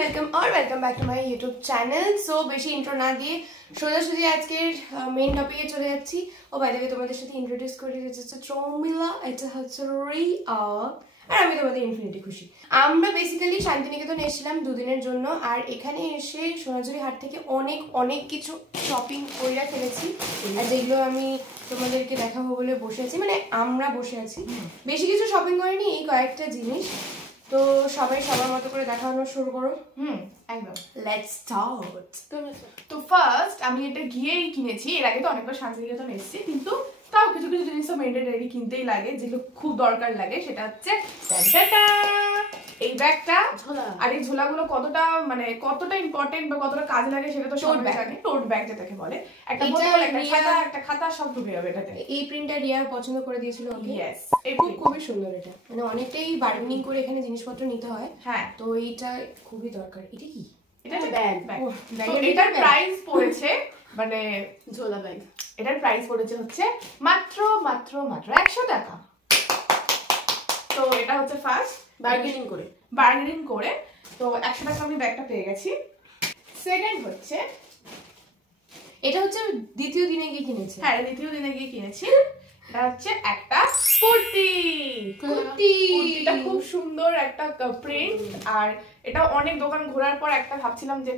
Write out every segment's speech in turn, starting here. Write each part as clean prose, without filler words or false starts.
Welcome back to my YouTube channel. So बेशी intro ना दिए সোজাসুজি আজকের মেইন টপিকে চলে যাচ্ছি। ও বাই দ্য ওয়ে তোমাদের সাথে ইন্ট্রোডিউস করে দিয়েছে চৌমিলা, এটা হচ্ছে রিয়া আর আমি তোমাদের ইনফিনিটি খুশি। আমরা বেসিক্যালি শান্তিনিকেতন এসেছিলাম দুদিনের জন্য, আর এখানে এসে সোনাঝুরি হাট থেকে অনেক কিছু শপিং করে ফেলেছি, আর যেগুলো আমি তোমাদেরকে দেখাবো বলে বসে আছি, মানে আমরা বসে আছি। বেশি কিছু শপিং করিনি, এই কয়েকটা জিনিস। তো সবাই সবার মতো করে দেখানো শুরু করো। একদম লেটস স্টার্ট। তো ফার্স্ট আমি এটা গিয়েই কিনেছি, এর আগে তো অনেকবার শান্তিনিকেতন এসেছি, কিন্তু তাও কিছু কিছু জিনিস তো মেন্ডেটারি কিনতেই লাগে, যেগুলো খুব দরকার লাগে। সেটা হচ্ছে এই ব্যাগটা, আর এই ঝোলাগুলো কতটা কতটা ইম্পর্টেন্ট বা কতটা কাজ লাগে সেটা তো সবাই জানে। টোট ব্যাগ যেটাকে বলে, একটা বোতল, একটা খাতা সব ঢুকে যাবে এটাতে। এই প্রিন্টটা রিয়া পছন্দ করে দিয়েছিল। ইয়েস, এই খুবই সুন্দর। এটা মানে অনেকটাই বার্গেনিং করে এখানে জিনিসপত্র নিতে হয়। হ্যাঁ, তো এইটা খুবই দরকার। এটা কি? এটা ব্যাগ। এটার প্রাইস পড়েছে মানে ঝোলা ব্যাগ, এটার প্রাইস পড়েছে হচ্ছে মাত্র 100 টাকা। তো এটা হচ্ছে ফার্স্ট বার্গেনিং করে তো 100 টাকা আমি ব্যাগটা পেয়ে গেছি। সেকেন্ড হচ্ছে, এটা হচ্ছে দ্বিতীয় দিনে গিয়ে কিনেছি। হ্যাঁ, দ্বিতীয় দিনে গিয়ে কিনেছি। এটা হচ্ছে একটা কুর্তিটা খুব সুন্দর একটা প্রিন্ট, আর এটা অনেক দোকান ঘোরার পর একটা ভাবছিলাম যে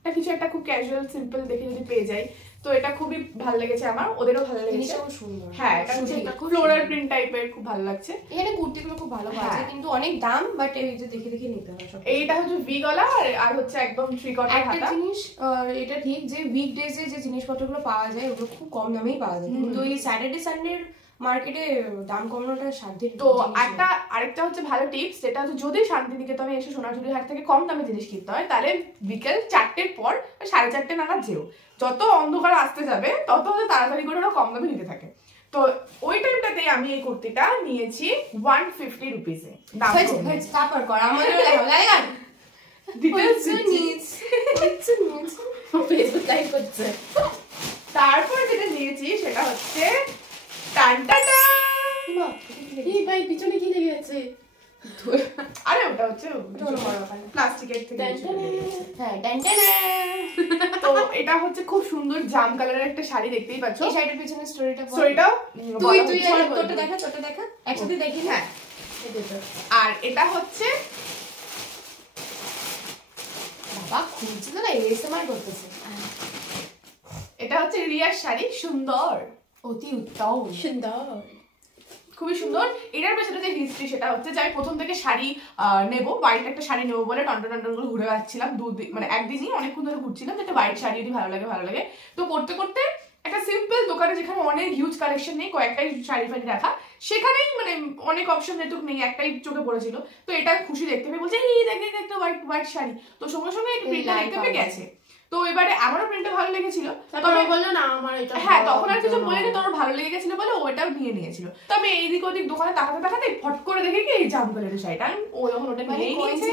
এটা কিছু একটা খুব ক্যাজুয়াল সিম্পল দেখে যদি পেয়ে যাই, তো এটা খুবই ভালো লেগেছে আমার, ওদেরও ভালো লেগেছে। সুন্দর, হ্যাঁ, এটা হচ্ছে ফ্লোরাল প্রিন্ট টাইপের, খুব ভালো লাগছে। এখানে কুর্তিগুলো খুব ভালো পাওয়া, কিন্তু অনেক দাম, বাট এই যে দেখে নিতে হয় সব। এইটা হচ্ছে ভি গলা আর হচ্ছে একদম থ্রি কোয়ার্টার হাতা। একটা জিনিস এটা ঠিক যে উইকডেজে যে জিনিসপত্রগুলো পাওয়া যায় ওগুলো খুব কম দামেই পাওয়া যায়, কিন্তু এই স্যাটারডে সানডের মার্কেটে দাম কমানোটা সাধ্যের। তো আরেকটা হচ্ছে ভালো টিপস, যেটা হচ্ছে যদি শান্তিনিকেতনে এসে সোনাঝুরি হাট থেকে কম দামে জিনিস কিনতে হয়, তাহলে বিকেল 4টের পর 4:30 নাগাদ যেও। যত অন্ধকার আসতে যাবে তত তাড়াতাড়ি করে ওরা কম দামে নিতে থাকে। তো ওই টাইমটাতে আমি এই কুর্তিটা নিয়েছি 150 রুপিসে। তারপর কর আমাদের তারপর যেটা নিয়েছি সেটা হচ্ছে পিছনে কি লেগে আছে? আরে ওটা হচ্ছে প্লাস্টিকের থেকে। তো এটা হচ্ছে খুব সুন্দর জাম কালারের একটা শাড়ি, দেখতেই পাচ্ছ। এই শাড়িটার পিছনে স্টোরিটা তোরটা দেখা একসাথে দেখি। হ্যাঁ, আর এটা হচ্ছে বাবা খুঁজছে তো না, এসএমআর করতেছে। এটা হচ্ছে রিয়ার শাড়ি, সুন্দর, অতি উত্তম, সুন্দর, খুবই সুন্দর। এটার পেছনে যে হিস্ট্রি সেটা হচ্ছে যে আমি প্রথম থেকে শাড়ি নেবো, হোয়াইট একটা শাড়ি নেবো বলে টন করে ঘুরে বেড়াচ্ছিলাম একদিনই অনেকক্ষণ ধরে ঘুরছিলাম যে একটা হোয়াইট শাড়ি যদি ভালো লাগে। তো করতে করতে একটা সিম্পল দোকানে, যেখানে অনেক হিউজ কালেকশন নেই, কয়েকটাই শাড়ি রাখা, সেখানেই অনেক অপশন যেটুকু নেই, একটাই চোখে পড়েছিল। তো এটা খুশি দেখতে পেয়ে বলছে এই দেখতে হোয়াইট শাড়ি। তো সঙ্গে সঙ্গে একটু প্রিন্টটা দেখতে পেয়ে গেছে। তো এবারে আমারও প্রিন্টটা ভালো লেগেছিল, তবে বললো না আমার এটা, হ্যাঁ, তখন আর কিছু বলিনি, তোর ভালো লেগে গেছিল বলে ওটাও নিয়ে নিয়েছিল। তো আমি এইদিক ওদিক দোকানে তাকাতে ফট করে দেখে কি এই জাম কালারের শাড়িটা, ও যখন ওটা নিয়ে নিয়েছে,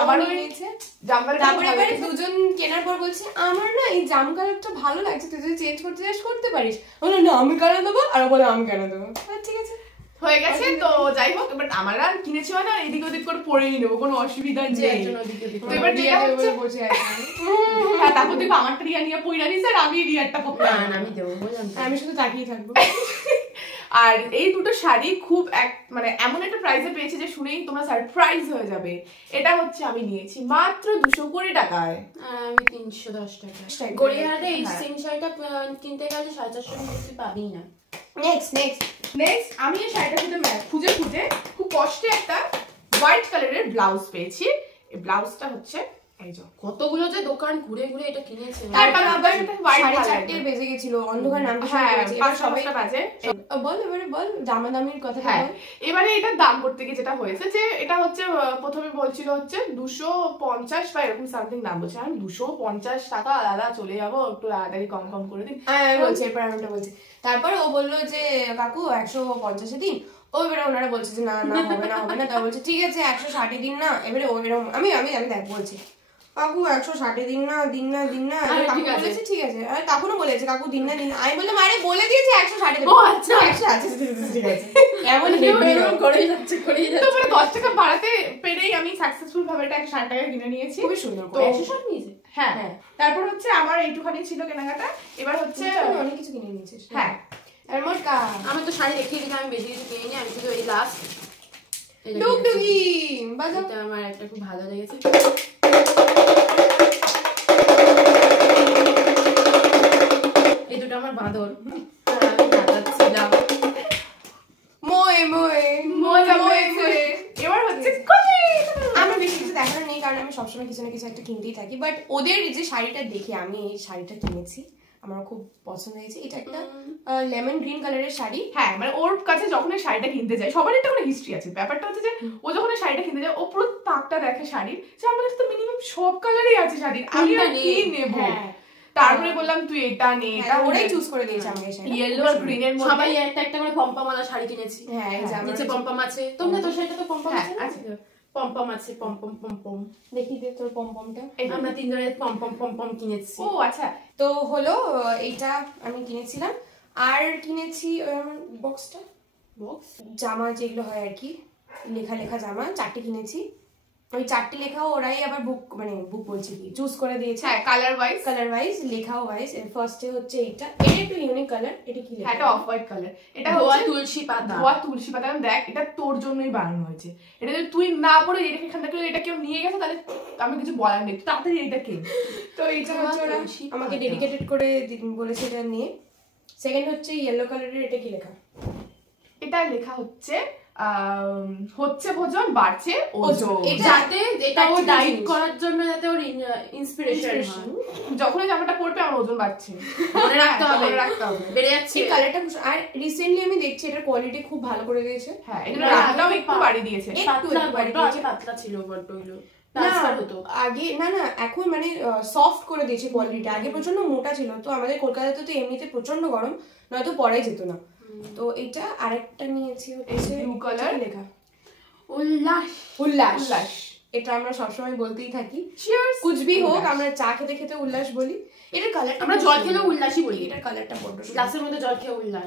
আমারও নিয়েছে জাম কালার। তারপরে এবারে দুজন কেনার পর বলছে আমার না এই জাম কালারটা ভালো লাগছে, তুই যদি চেঞ্জ করতে চাস করতে পারিস। বললো না আমি কেন দেবো, আর বলে আমি কেন দেবো। ঠিক আছে, হয়ে গেছে। তো যাই হোক, এবার আমার আর কিনেছি না, এদিক ওদিক করে পরেই নেবো, কোনো অসুবিধা নেই। এবার বসে তারপর দেখবো আমারটা রিয়া নিয়ে পইরা নিছে, আর আমি রিয়ারটা পড়তে আমি দেবো, আমি শুধু তাকিয়ে থাকবো। আর এই দুটো শাড়ি খুব এমন একটা প্রাইসে পেয়েছি যে শুনেই তোমরা সারপ্রাইজ হয়ে যাবে। এটা হচ্ছে আমি নিয়েছি মাত্র 220 টাকায়, আমি 310 টাকা। গড়িয়াহাটে এই সেম শাড়িটা কিনতে গেলে 450 পাবি না। নেক্সট আমি এই শাড়িটা খুঁজে খুব কষ্টে একটা হোয়াইট কালারের ব্লাউজ পেয়েছি। এই ব্লাউজটা হচ্ছে এই যে, কতগুলো যে দোকান ঘুরে এটা কিনেছে, তারপর আবার 4:30 বেজে গেছিল, অন্ধকার নামতে শুরু করেছে, এবার সবাই বাজে। বল দামাদামির কথা। হ্যাঁ, এবারে এটার দাম করতে গিয়ে যেটা হয়েছে যে এটা হচ্ছে প্রথমে বলছিল হচ্ছে 250 বা এরকম সামথিং দাম বলছে। আমি 250 টাকা দাদা চলে যাবো, একটু তাড়াতাড়ি কম করে দিন বলছে। এরপর আমি বলছি, তারপরে ও বললো যে কাকু 150 দিন। ও এবারে ওনারা বলছে যে না হবে না, তা বলছে ঠিক আছে 160 দিন না। এবারে ও এরকম আমি দেখ বলছি কাকু 160 দিন না কাকু বলেছে ঠিক আছে, আর কাকুও বলেছে কাকু দিন না আমি বললাম আরে বলে দিয়েছি 160 দিন। ও আচ্ছা 100 ঠিক আছে এমন করেই যাচ্ছে তো মানে 10 টাকা বাড়াতে পেরেই আমি সাকসেসফুল ভাবে এটা 160 টাকা কিনে নিয়েছি। খুবই সুন্দর তো 160 নিয়েছে। হ্যাঁ তারপর হচ্ছে আমার এইটুখানি ছিল কেনাকাটা। এবার হচ্ছে অনেক কিছু কিনে নিয়েছিস। হ্যাঁ আর মোট আমি তো শাড়ি দেখিয়ে দিলাম, আমি বেশি কিছু কিনিনি, আমি শুধু এই লাস্ট ডুগডুগি বাজাও। এটা আমার একটা খুব ভালো লেগেছে। এই দুটো আমার বাঁদর, আর আমি নাচাচ্ছিলাম মোয়ে মোয়ে মজা হয়েছে। এবার হচ্ছে আমার বেশি কিছু দেখানো নেই কারণ আমি সবসময় কিছু না কিছু একটা কিনতেই থাকি, বাট ওদের যে শাড়িটা দেখে আমি এই শাড়িটা কিনেছি, আমার খুব পছন্দ হয়েছে। এটা একটা লেমন গ্রিন কালারের শাড়ি। হ্যাঁ মানে ওর কাছে যখন এই শাড়িটা কিনতে যায়, সবার একটা করে হিস্ট্রি আছে। ব্যাপারটা হচ্ছে যে ও যখন এই শাড়িটা কিনতে যায় ও পুরো তাকটা দেখে শাড়ির, যে আমার কাছে তো মিনিমাম সব কালারই আছে শাড়ির, আমি আর কি নেব। তারপরে বললাম তুই এটা নে, এটা ওরাই চুজ করে দিয়েছে আমাকে শাড়ি। ইয়েলো আর গ্রিন এর মধ্যে সবাই একটা একটা করে পম্পমালা শাড়ি কিনেছি। হ্যাঁ এই যে আমার নিচে পম্পম আছে, তোমরা তো সেটা তো পম্পম হ্যাঁ, আছে, আছে। পম্পম আছে, পম্পম পম্পম। দেখি দে তোর পমপমটা। আমরা তিনজনের পম্পম পম্পম কিনেছি। ও আচ্ছা তো হলো এইটা আমি কিনেছিলাম। আর কিনেছি আমার বক্সটা, বক্স জামা যেগুলো হয় আর কি, লেখা লেখা জামা 4টে কিনেছি। ওই 4টে লেখাও ওরাই আবার বুক বলছি কি চুজ করে দিয়েছে। হ্যাঁ কালার ওয়াইজ লেখাও ওয়াইজ। ফার্স্টে হচ্ছে এটা একটু ইউনিক কালার। এটা কি লেখা? এটা অফ হোয়াইট কালার। এটা ধোয়া হচ্ছে তুলসী পাতা। ধোয়া তুলসী পাতা। দেখ এটা তোর জন্যই বানানো হয়েছে। এটা যদি তুই না পড়ে এখান থেকে এটা কেউ নিয়ে গেছে তাহলে আমি কিছু বলার নেই, তাড়াতাড়ি এটা কেন। তো এইটা হচ্ছে ওরা আমাকে ডেডিকেটেড করে বলেছে এটা নিয়ে। সেকেন্ড হচ্ছে ইয়েলো কালারের। এটা কি লেখা? এটা লেখা হচ্ছে হচ্ছে ভোজন বাড়ছে ওজন। যাতে এটা ও ডাইট করার জন্য, যাতে ওর ইন্সপিরেশন হয়। যখনই জামাটা পরবে আমার ওজন বাড়ছে, মনে রাখতে হবে, বেড়ে যাচ্ছে। এই কালারটা আর রিসেন্টলি আমি দেখছি এটার কোয়ালিটি খুব ভালো করে দিয়েছে। হ্যাঁ এটা রাগটাও একটু বাড়িয়ে দিয়েছে। পাতলা ছিল বড্ড হলো। আগে না এখন মানে সফট করে দিয়েছে কোয়ালিটিটা। আগে প্রচন্ড মোটা ছিল, তো আমাদের কলকাতাতে তো এমনিতে প্রচন্ড গরম, নয়তো পরাই যেত না। তো এটা আরেকটা নিয়েছি হচ্ছে ব্লু কালার লেখা উল্লাস। এটা আমরা সবসময় বলতেই থাকি, কুচবি হোক আমরা চা খেতে খেতে উল্লাস বলি। এটার কালারটা আমরা জল খেলেও উল্লাসই বলি। এটার কালারটা বড় গ্লাসের মধ্যে জল খেয়ে উল্লাস।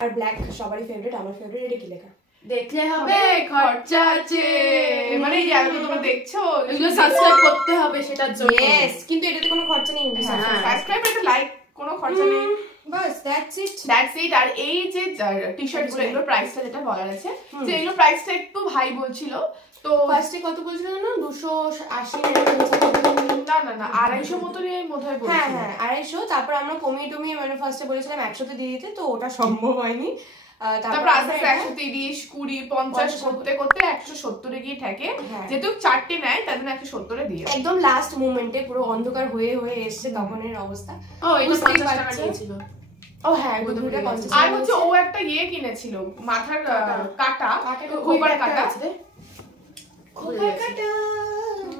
আর ব্ল্যাক সবারই ফেভারিট, আমার ফেভারিট। এটা কি লেখা? দেখলে হবে খরচা আছে, মানে এই জায়গাটা তোমরা দেখছো এগুলো সাবস্ক্রাইব করতে হবে সেটার জন্য। ইয়েস, কিন্তু এটাতে কোনো খরচা নেই। সাবস্ক্রাইব একটা লাইক, কোনো খরচা নেই, বাস দ্যাটস ইট। আর এই যে টি-শার্ট গুলো এগুলোর প্রাইসটা যেটা বলার আছে, যে এগুলোর প্রাইসটা একটু ভাই বলছিল। তো ফার্স্টে কত বলছিল না? 280 না 250 মতনই বোধহয় বলছিল। হ্যাঁ 250। তারপর আমরা কমিয়ে মানে ফার্স্টে বলেছিলাম 100 দিয়ে দিতে, তো ওটা সম্ভব হয়নি। তারপর আস্তে আস্তে 130, 20, 50 করতে করতে 170 গিয়ে ঠেকে। যেহেতু 4টে নেয় তার জন্য 170 দিয়ে একদম লাস্ট মোমেন্টে পুরো অন্ধকার হয়ে এসছে তখনের অবস্থা। ও এটা 50 টাকা নিয়েছিল। ও হ্যাঁ, আর হচ্ছে ও একটা ইয়ে কিনেছিল, মাথার কাটা, খোপার কাটা।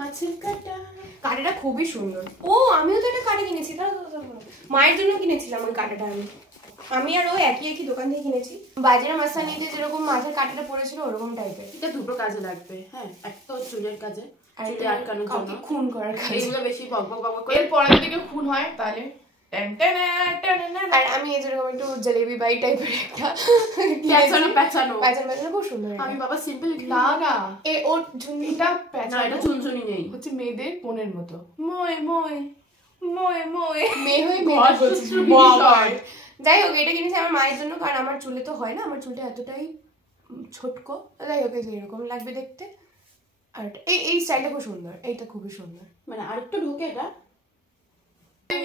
মাছের কাটা কাটাটা খুবই সুন্দর। ও আমিও তো একটা কাটা কিনেছি, মায়ের জন্য কিনেছিলাম ওই কাটাটা। আমি আর ও একই দোকান থেকে কিনেছি। বাজারে মাসানিতে যেরকম মাছের কাটাটা পড়েছিল ওরকম টাইপের। এটা দুটো কাজে লাগবে। হ্যাঁ, একটা তো চুলের কাজে, চুলে আটকানোর জন্য, খুন করার কাজে। এগুলো বেশি বক করে। এর পরে যদি কেউ খুন হয় তাহলে আর আমি যেরকম একটু জলেবি বাই টাইপের একটা প্যাচানো খুব সুন্দর। আমি বাবা সিম্পল না এ ওর ঝুনঝুনিটা না, এটা ঝুনঝুনি নেই, হচ্ছে মেয়েদের পনের মতো মোয়ে মোয়ে মোয়ে মোয়ে মেয়ে হয়ে যাই হোক, এটা কিনেছি আমার মায়ের জন্য, কারণ আমার চুলে তো হয় না, আমার চুলটা এতটাই ছোটকো। যাই হোক এরকম লাগবে দেখতে। আর এই স্টাইলটা খুব সুন্দর, এইটা খুবই সুন্দর। মানে আরেকটু ঢুকে এটা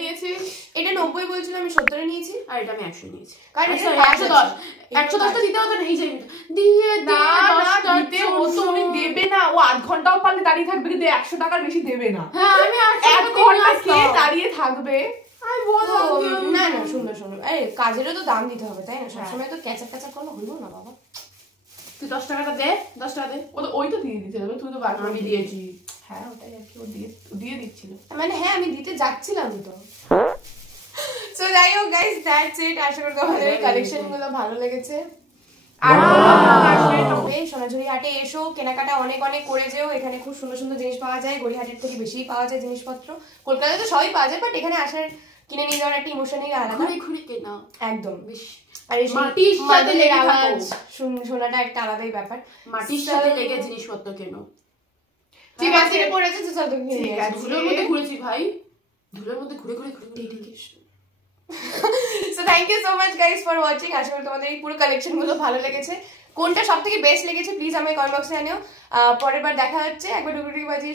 নিয়েছিস। এটা 90 বলছিল, আমি 70 নিয়েছি। আর এটা আমি 100 নিয়েছি। কারণ 110 দিতে হতো না, এই যে দিয়ে দিতে হতো, উনি দেবে না। ও আধ ঘন্টাও পারলে দাঁড়িয়ে থাকবে, কিন্তু 100 টাকার বেশি দেবে না। হ্যাঁ আমি 1 ঘন্টা কে দাঁড়িয়ে থাকবে? আমি বলবো না সুন্দর আরে কাজেরও তো দাম দিতে হবে, তাই না? সবসময় তো ক্যাচাপ করলে হলো না বাবা। তুই 10 টাকাটা দে, 10 টাকা দে। ওই তো দিয়ে দিতে হবে, তুই তো বার আমি দিয়েছি। হ্যাঁ ওটাই আর কি, ও দিয়ে দিচ্ছিল। মানে হ্যাঁ আমি দিতে যাচ্ছিলাম তো। সো যাই হোক গাইস, দ্যাটস ইট। আশা করি তোমাদের কালেকশন গুলো ভালো লেগেছে। আর সোনাঝুরি হাটে এসো, কেনাকাটা অনেক অনেক করে যেও। এখানে খুব সুন্দর সুন্দর জিনিস পাওয়া যায়, গড়িয়াহাটের থেকে বেশি পাওয়া যায় জিনিসপত্র। কলকাতায় তো সবই পাওয়া যায়, বাট এখানে আসার কিনে নিয়ে যাওয়ার একটা ইমোশনই আলাদা। ঘুরে ঘুরে কেনা একদম বেশ, আর এই মাটির সাথে লেগে থাকো, শোনাটা একটা আলাদাই ব্যাপার। মাটির সাথে লেগে জিনিসপত্র কেন। ঠিক আছে পড়েছে তো চল তুমি নিয়ে আসো। ধুলোর মধ্যে ঘুরেছি ভাই, ধুলোর মধ্যে ঘুরে ঘুরে ঘুরে ঘুরে। So thank you so much guys for watching. আশা করি তোমাদের এই পুরো কালেকশন গুলো ভালো লেগেছে। কোনটা সব থেকে বেস্ট লেগেছে প্লিজ আমায় কমেন্ট বক্সে জানিও। পরের বার দেখা হচ্ছে, একবার ডুগডুগি বাজিয়ে